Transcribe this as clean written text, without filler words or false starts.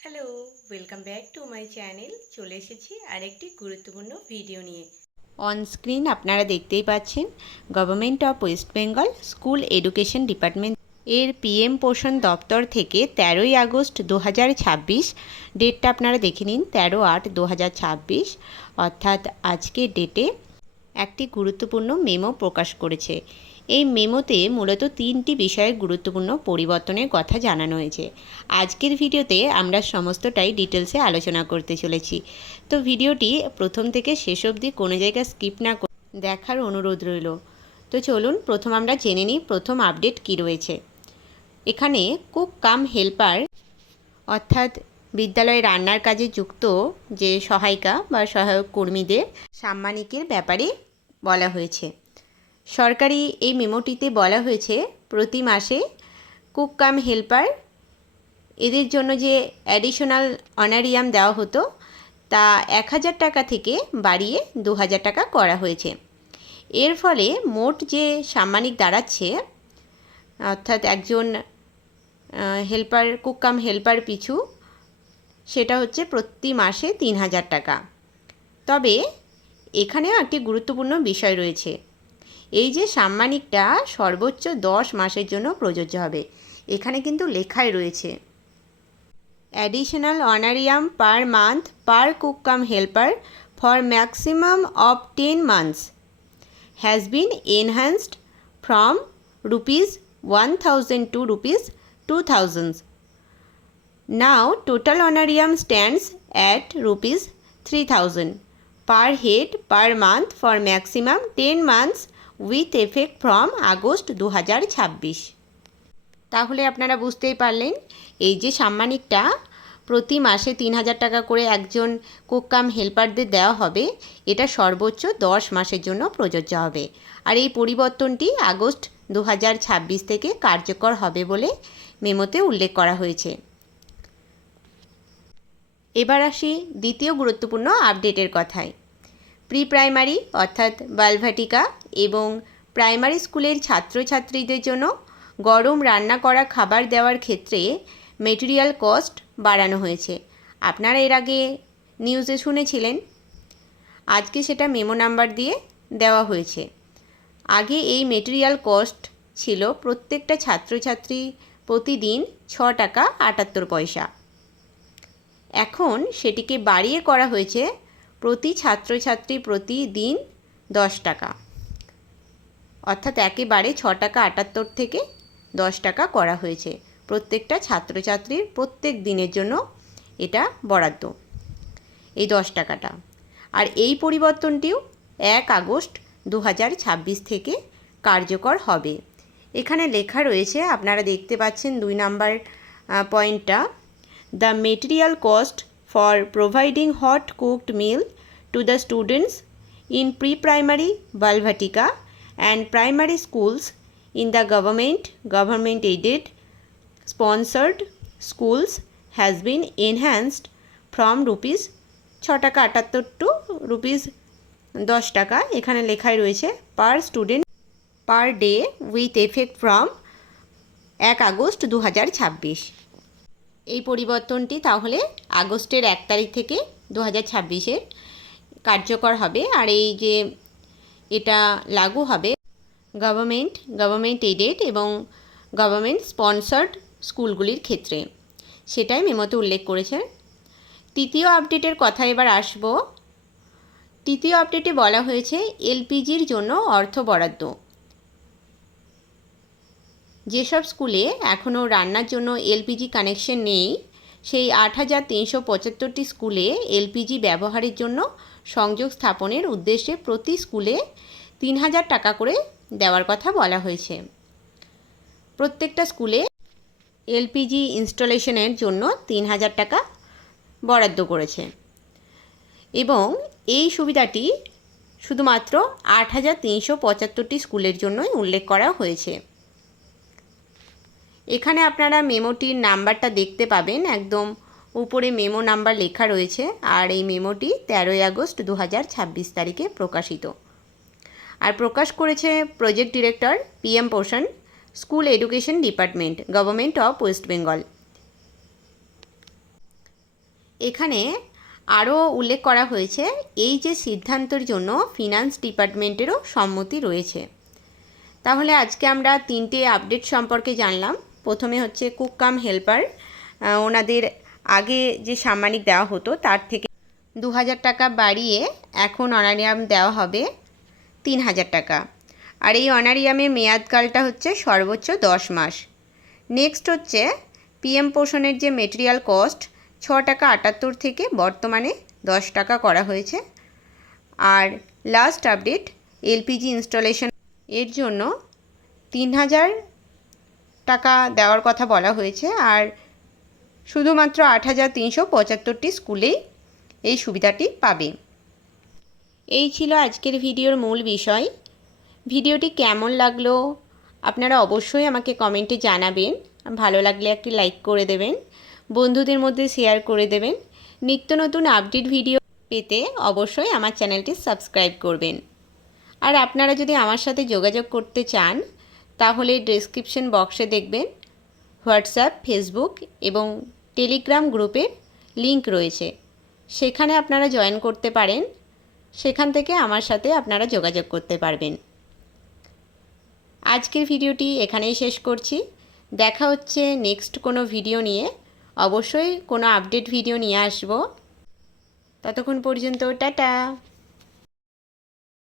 Hello, welcome back to my channel. চলে এসেছি আরেকটি গুরুত্বপূর্ণ ভিডিও নিয়ে। অন স্ক্রিন আপনারা দেখতেই পাচ্ছেন government of West Bengal school education department এর পিএম পোষণ দপ্তর থেকে 13ই আগস্ট 2026 ডেটটা আপনারা দেখে নিন। 13/8/2026 অর্থাৎ আজকের ডেটে একটি গুরুত্বপূর্ণ মেমো প্রকাশ করেছে। এই মেমোতে মূলত 3টি বিষয়ের গুরুত্বপূর্ণ পরিবর্তনের কথা জানানো হয়েছে। আজকের ভিডিওতে আমরা সমস্তটাই ডিটেলসে আলোচনা করতে চলেছি। তো ভিডিওটি প্রথম থেকে শেষ অবধি কোনো জায়গায় স্কিপ না করে দেখার অনুরোধ রইল। তো চলুন প্রথম আমরা জেনে নিই প্রথম আপডেট কী রয়েছে। এখানে কুক কাম হেল্পার অর্থাৎ বিদ্যালয়ে রান্নার কাজে যুক্ত যে সহায়িকা বা সহায়ক কর্মীদের সাম্মানিকের ব্যাপারে বলা হয়েছে। সরকারি এই মেমোটিতে বলা হয়েছে প্রতি মাসে কুক কাম হেল্পার এদের জন্য যে অ্যাডিশনাল অনারিয়াম দেওয়া হতো তা 1000 টাকা থেকে বাড়িয়ে 2000 টাকা করা হয়েছে। এর ফলে মোট যে সাম্মানিক দাঁড়াচ্ছে অর্থাৎ একজন হেল্পার কুক কাম হেল্পার পিছু সেটা হচ্ছে প্রতি মাসে 3000 টাকা। তবে এখানেও একটি গুরুত্বপূর্ণ বিষয় রয়েছে। এই যে সাম্মানিকটা সর্বোচ্চ 10 মাসের জন্য প্রযোজ্য হবে। এখানে কিন্তু লেখাই রয়েছে additional honorarium per month per cook come helper for maximum of 10 months has been enhanced from ₹1000 to ₹2000. Now total honorarium stands at ₹3000 per head per month for maximum 10 months with effect from August 2026। তাহলে আপনারা বুঝতেই পারলেন এই যে সাম্মানিকটা প্রতি মাসে 3000 টাকা করে একজন কুক কাম হেল্পারদের দেওয়া হবে, এটা সর্বোচ্চ 10 মাসের জন্য প্রযোজ্য হবে। আর এই পরিবর্তনটি আগস্ট 2026 থেকে কার্যকর হবে বলে মেমোতে উল্লেখ করা হয়েছে। এবার আসি দ্বিতীয় গুরুত্বপূর্ণ আপডেটের কথায়। প্রি প্রাইমারি অর্থাৎ বালভাটিকা এবং প্রাইমারি স্কুলের ছাত্রছাত্রীদের জন্য গরম রান্না করা খাবার দেওয়ার ক্ষেত্রে মেটেরিয়াল কস্ট বাড়ানো হয়েছে। আপনারা এর আগে নিউজে শুনেছিলেন, আজকে সেটা মেমো নাম্বার দিয়ে দেওয়া হয়েছে। আগে এই মেটেরিয়াল কস্ট ছিল প্রত্যেকটা ছাত্রছাত্রী প্রতিদিন 6 টাকা 78 পয়সা। এখন সেটিকে বাড়িয়ে করা হয়েছে প্রতি ছাত্রছাত্রী প্রতিদিন 10 টাকা, অর্থাৎ একেবারে 6 টাকা 78 থেকে 10 টাকা করা হয়েছে প্রত্যেকটা ছাত্রছাত্রীর প্রত্যেক দিনের জন্য। এটা বরাদ্দ এই 10 টাকাটা। আর এই পরিবর্তনটিও 1 আগস্ট 2026 থেকে কার্যকর হবে। এখানে লেখা রয়েছে, আপনারা দেখতে পাচ্ছেন 2 নাম্বার পয়েন্টটা, the material cost for providing hot cooked meal to the students in pre-primary Balvatika and primary schools in the government aided sponsored schools has been enhanced from ₹6 টাকা 78 to ₹10 টাকা। এখানে লেখাই রয়েছে per student per day with effect from 1 August 2026। এই পরিবর্তনটি তাহলে আগস্টের 1 তারিখ থেকে 2026-এর কার্যকর হবে। আর এই যে এটা লাগু হবে গভর্নমেন্ট এডেড এবং গভর্নমেন্ট স্পন্সর্ড স্কুলগুলির ক্ষেত্রে, সেটাই মেমোতে উল্লেখ করেছে। তৃতীয় আপডেটের কথা এবার আসব। তৃতীয় আপডেটে বলা হয়েছে এলপিজির জন্য অর্থ বরাদ্দ। যেসব স্কুলে এখনও রান্নার জন্য এলপিজি কানেকশন নেই সেই 8375টি স্কুলে এলপিজি ব্যবহারের জন্য সংযোগ স্থাপনের উদ্দেশ্যে প্রতি স্কুলে 3000 টাকা করে দেওয়ার কথা বলা হয়েছে। প্রত্যেকটা স্কুলে এলপিজি ইনস্টলেশনের জন্য 3000 টাকা বরাদ্দ করেছে এবং এই সুবিধাটি শুধুমাত্র 8375টি স্কুলের জন্যই উল্লেখ করা হয়েছে। এখানে আপনারা মেমোটির নাম্বারটা দেখতে পাবেন, একদম উপরে মেমো নাম্বার লেখা রয়েছে। আর এই মেমোটি 13ই আগস্ট 2026 তারিখে প্রকাশিত। আর প্রকাশ করেছে প্রজেক্ট ডিরেক্টর পিএম পোষণ school education department government of West Bengal. এখানে আরও উল্লেখ করা হয়েছে এই যে সিদ্ধান্তের জন্য ফিনান্স ডিপার্টমেন্টেরও সম্মতি রয়েছে। তাহলে আজকে আমরা 3টে আপডেট সম্পর্কে জানলাম। প্রথমে হচ্ছে কুক কাম হেল্পার, ওনাদের আগে যে সাম্মানিক দেওয়া হতো তার থেকে 2000 টাকা বাড়িয়ে এখন অনারিয়াম দেওয়া হবে 3000 টাকা। আর এই অনারিয়ামের মেয়াদকালটা হচ্ছে সর্বোচ্চ 10 মাস। নেক্সট হচ্ছে পিএম পোষণের যে মেটেরিয়াল কস্ট 6 টাকা 78 থেকে বর্তমানে 10 টাকা করা হয়েছে। আর লাস্ট আপডেট এলপিজি ইনস্টলেশন এর জন্য 3000 টাকা দেওয়ার কথা বলা হয়েছে। আর শুধুমাত্র 8375টি স্কুলেই এই সুবিধাটি পাবে। এই ছিল আজকের ভিডিওর মূল বিষয়। ভিডিওটি কেমন লাগলো আপনারা অবশ্যই আমাকে কমেন্টে জানাবেন। ভালো লাগলে একটি লাইক করে দেবেন, বন্ধুদের মধ্যে শেয়ার করে দেবেন। নিত্য নতুন আপডেট ভিডিও পেতে অবশ্যই আমার চ্যানেলটি সাবস্ক্রাইব করবেন। আর আপনারা যদি আমার সাথে যোগাযোগ করতে চান তাহলে ডেসক্রিপশন বক্সে দেখবেন হোয়াটসঅ্যাপ, ফেসবুক এবং টেলিগ্রাম গ্রুপের লিংক রয়েছে, সেখানে আপনারা জয়েন করতে পারেন। সেখান থেকে আমার সাথে আপনারা যোগাযোগ করতে পারবেন। আজকের ভিডিওটি এখানেই শেষ করছি। দেখা হচ্ছে নেক্সট কোনো ভিডিও নিয়ে। অবশ্যই কোনো আপডেট ভিডিও নিয়ে আসব। ততক্ষণ পর্যন্ত টাটা।